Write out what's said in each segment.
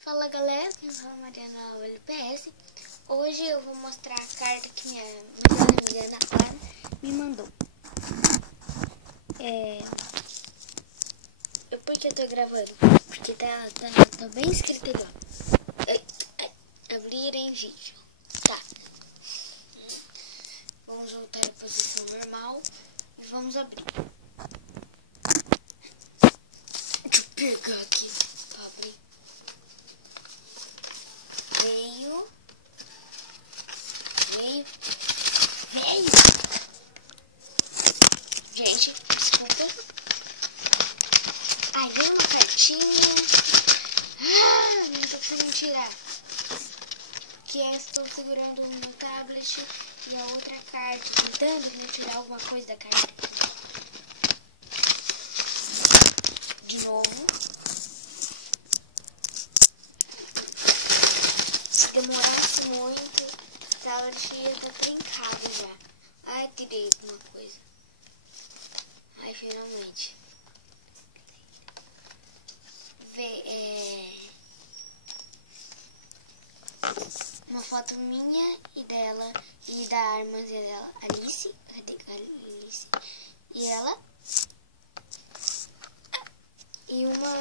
Fala galera, quem fala é Mariana LPS. Hoje eu vou mostrar a carta que minha melhor amiga Ana Clara me mandou. Por que eu tô gravando? Porque tá bem escrito ali, ó. Abrir em vídeo. Tá. Vamos voltar à posição normal e vamos abrir. Deixa eu pegar aqui pra abrir. Veio. Gente, desculpa. Aí veio uma cartinha. Não tô conseguindo tirar. Que é, estou segurando um tablet e a outra carta, tentando retirar alguma coisa da carta. De novo. Se demorasse muito, o tablet ia estar trincado já. Ai, tirei alguma coisa. Ai, finalmente. Uma foto minha e dela e da irmã dela, Alice. Cadê Alice? E ela. E uma.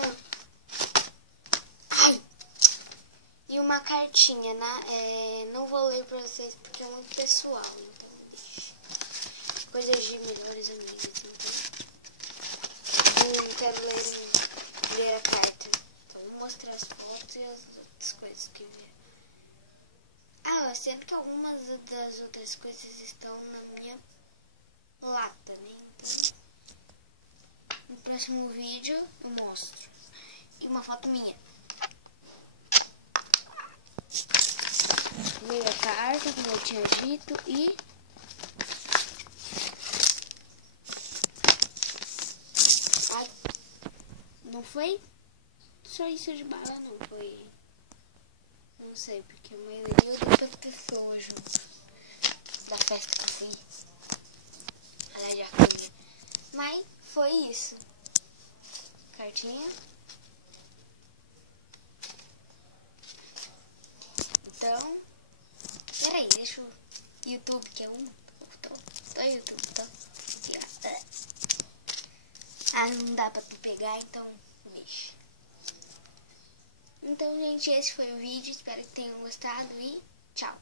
Ai! E uma cartinha, né? Não vou ler pra vocês porque é muito pessoal, então deixa. Coisas de melhores amigos, então. Eu não quero ler a carta. Então vou mostrar as fotos e as outras coisas que vieram. Sendo que algumas das outras coisas estão na minha lata, né? Então, no próximo vídeo eu mostro. E uma foto minha. Veio a carta, como eu tinha dito, e não foi só isso de bala, não. Foi... Não sei, porque a maioria das pessoas junto da festa que eu fui. Ela já foi. Mas foi isso. Cartinha. Então, peraí, deixa o YouTube, que é um. Tô YouTube, tá? Não dá pra tu pegar, então deixa. Então, gente, esse foi o vídeo. Espero que tenham gostado e tchau.